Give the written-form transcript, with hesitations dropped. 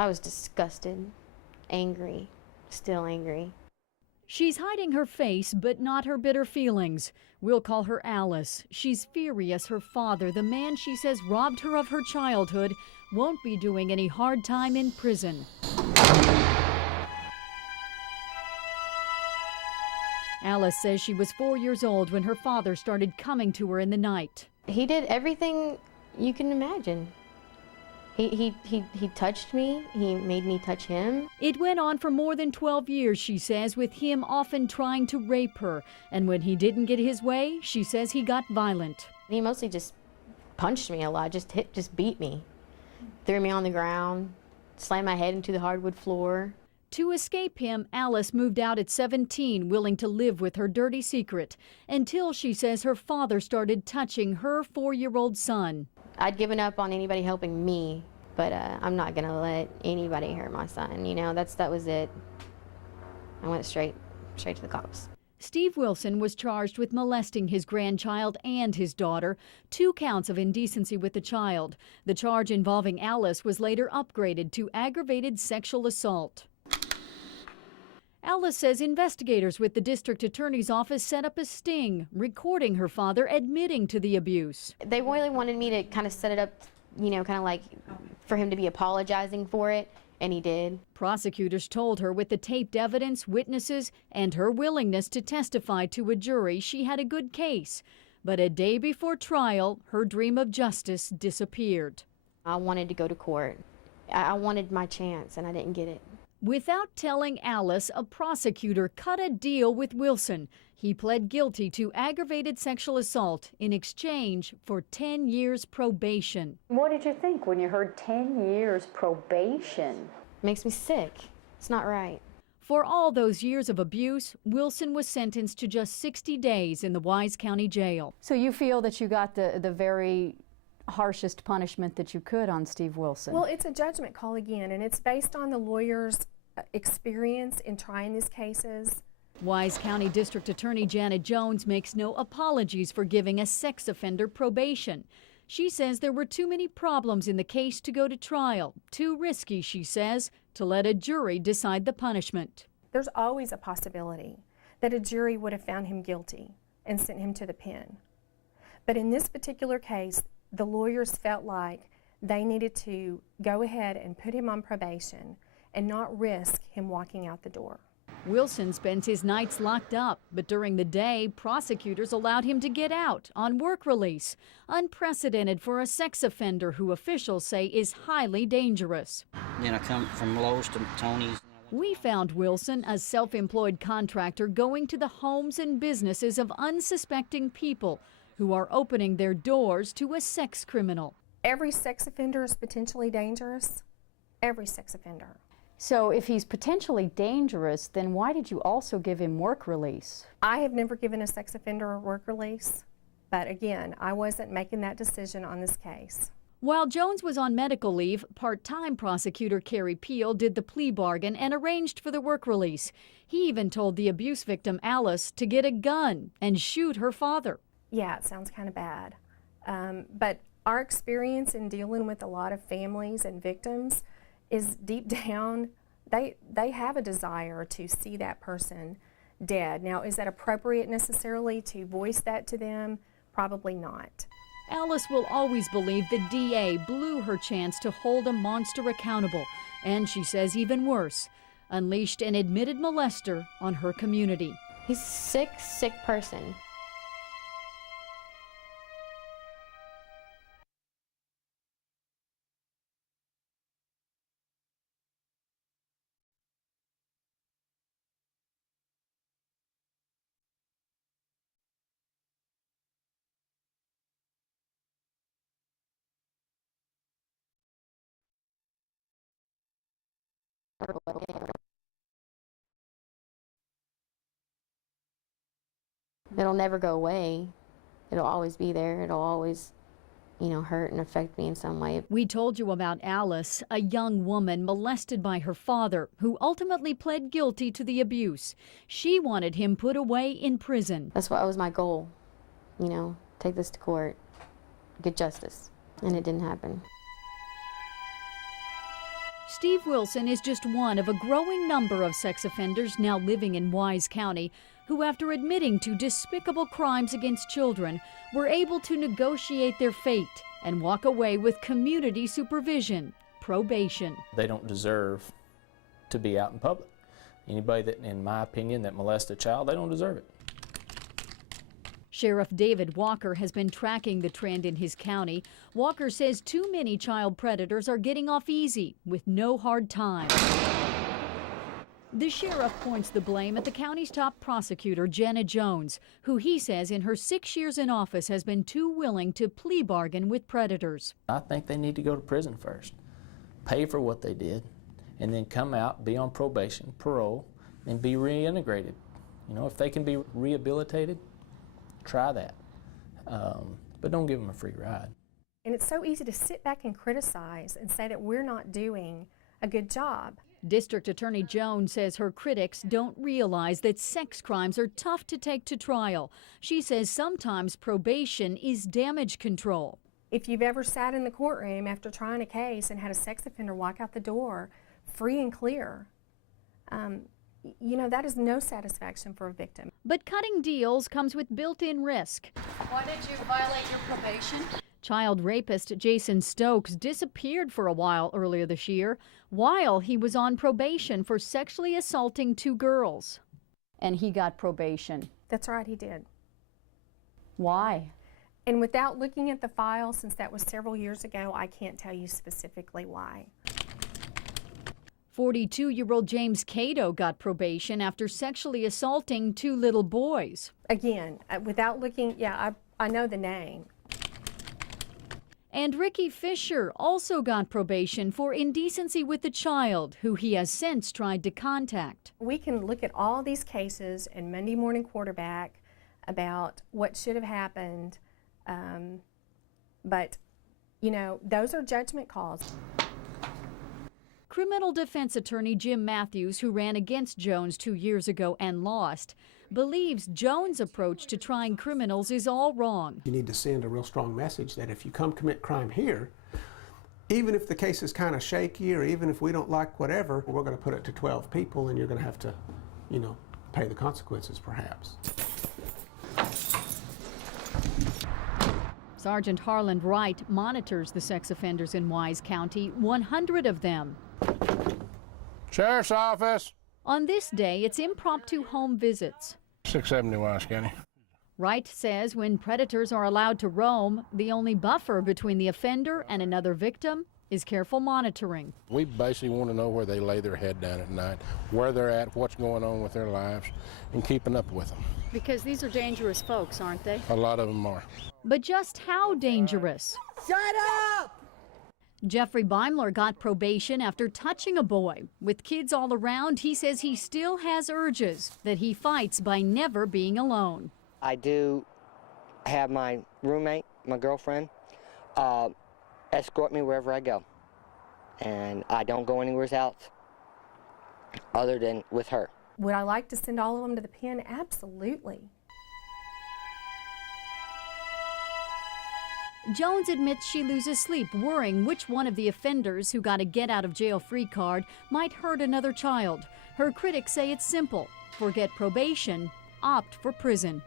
I was disgusted, angry, still angry. She's hiding her face, but not her bitter feelings. We'll call her Alice. She's furious her father, the man she says robbed her of her childhood, won't be doing any hard time in prison. Alice says she was 4 years old when her father started coming to her in the night. He did everything you can imagine. He touched me. He made me touch him. It went on for more than 12 years, she says, with him often trying to rape her. And when he didn't get his way, she says he got violent. He mostly just punched me a lot, just beat me. Threw me on the ground, slammed my head into the hardwood floor. To escape him, Alice moved out at 17, willing to live with her dirty secret, until she says her father started touching her 4-year-old son. I'd given up on anybody helping me, but I'm not gonna let anybody hurt my son. You know, that was it. I went straight to the cops. Steve Wilson was charged with molesting his grandchild and his daughter, 2 counts of indecency with the child. The charge involving Alice was later upgraded to aggravated sexual assault. Alice says investigators with the district attorney's office set up a sting, recording her father admitting to the abuse. They really wanted me to kind of set it up, you know, kind of like for him to be apologizing for it, and he did. Prosecutors told her with the taped evidence, witnesses, and her willingness to testify to a jury, she had a good case. But a day before trial, her dream of justice disappeared. I wanted to go to court. I wanted my chance, and I didn't get it. Without telling Alice, a prosecutor cut a deal with Wilson. He pled guilty to aggravated sexual assault in exchange for 10 years probation. What did you think when you heard 10 years probation? Makes me sick. It's not right. For all those years of abuse, Wilson was sentenced to just 60 days in the Wise County Jail. So you feel that you got the very harshest punishment that you could on Steve Wilson? Well, it's a judgment call again, and it's based on the lawyer's experience in trying these cases. Wise County District Attorney Janet Jones makes no apologies for giving a sex offender probation. She says there were too many problems in the case to go to trial. Too risky, she says, to let a jury decide the punishment. There's always a possibility that a jury would have found him guilty and sent him to the pen. But in this particular case, the lawyers felt like they needed to go ahead and put him on probation and not risk him walking out the door. Wilson spends his nights locked up, but during the day, prosecutors allowed him to get out on work release. Unprecedented for a sex offender who officials say is highly dangerous. Then I come from Lowe's to Tony's. We found Wilson, a self-employed contractor, going to the homes and businesses of unsuspecting people who are opening their doors to a sex criminal. Every sex offender is potentially dangerous. Every sex offender. So if he's potentially dangerous, then why did you also give him work release? I have never given a sex offender a work release, but again, I wasn't making that decision on this case. While Jones was on medical leave, part-time prosecutor Carrie Peel did the plea bargain and arranged for the work release. He even told the abuse victim, Alice, to get a gun and shoot her father. Yeah, it sounds kind of bad. But our experience in dealing with a lot of families and victims is deep down, they have a desire to see that person dead. Now, is that appropriate necessarily to voice that to them? Probably not. Alice will always believe the DA blew her chance to hold a monster accountable. And she says even worse, unleashed an admitted molester on her community. He's a sick person. It'll never go away. It'll always be there. It'll always, hurt and affect me in some way. We told you about Alice, a young woman molested by her father, who ultimately pled guilty to the abuse. She wanted him put away in prison. That's what was my goal, take this to court, get justice, and it didn't happen. Steve Wilson is just one of a growing number of sex offenders now living in Wise County who, after admitting to despicable crimes against children, were able to negotiate their fate and walk away with community supervision, probation. They don't deserve to be out in public. Anybody that, in my opinion, that molests a child, they don't deserve it. Sheriff David Walker has been tracking the trend in his county. Walker says too many child predators are getting off easy with no hard time. The sheriff points the blame at the county's top prosecutor, Janet Jones, who he says in her 6 years in office has been too willing to plea bargain with predators. I think they need to go to prison first, pay for what they did, and then come out, be on probation, parole, and be reintegrated. You know, if they can be rehabilitated, try that. But don't give them a free ride. And it's so easy to sit back and criticize and say that we're not doing a good job. District Attorney Jones says her critics don't realize that sex crimes are tough to take to trial. She says sometimes probation is damage control. If you've ever sat in the courtroom after trying a case and had a sex offender walk out the door free and clear, you know, that is no satisfaction for a victim. But cutting deals comes with built-in risk. Why did you violate your probation? Child rapist Jason Stokes disappeared for a while earlier this year while he was on probation for sexually assaulting 2 girls. And he got probation. That's right, he did. Why? And without looking at the file, since that was several years ago, I can't tell you specifically why. 42-year-old James Cato got probation after sexually assaulting 2 little boys. Again, without looking, yeah, I know the name. And Ricky Fisher also got probation for indecency with a child who he has since tried to contact. We can look at all these cases in Monday Morning Quarterback about what should have happened, but, you know, those are judgment calls. Criminal defense attorney Jim Matthews, who ran against Jones 2 years ago and lost, believes Jones' approach to trying criminals is all wrong. You need to send a real strong message that if you come commit crime here, even if the case is kind of shaky or even if we don't like whatever, we're going to put it to 12 people and you're going to have to, you know, pay the consequences perhaps. Sergeant Harland Wright monitors the sex offenders in Wise County, 100 of them. Sheriff's Office. On this day, it's impromptu home visits. 670 Wise County. Wright says when predators are allowed to roam, the only buffer between the offender and another victim is careful monitoring. We basically want to know where they lay their head down at night, where they're at, what's going on with their lives, and keeping up with them. Because these are dangerous folks, aren't they? A lot of them are. But just how dangerous? Shut up! Jeffrey Beimler got probation after touching a boy. With kids all around, he says he still has urges that he fights by never being alone. I do have my roommate, my girlfriend, escort me wherever I go. And I don't go anywhere else other than with her. Would I like to send all of them to the pen? Absolutely. Jones admits she loses sleep worrying which one of the offenders who got a get-out-of-jail-free card might hurt another child. Her critics say it's simple. Forget probation, opt for prison.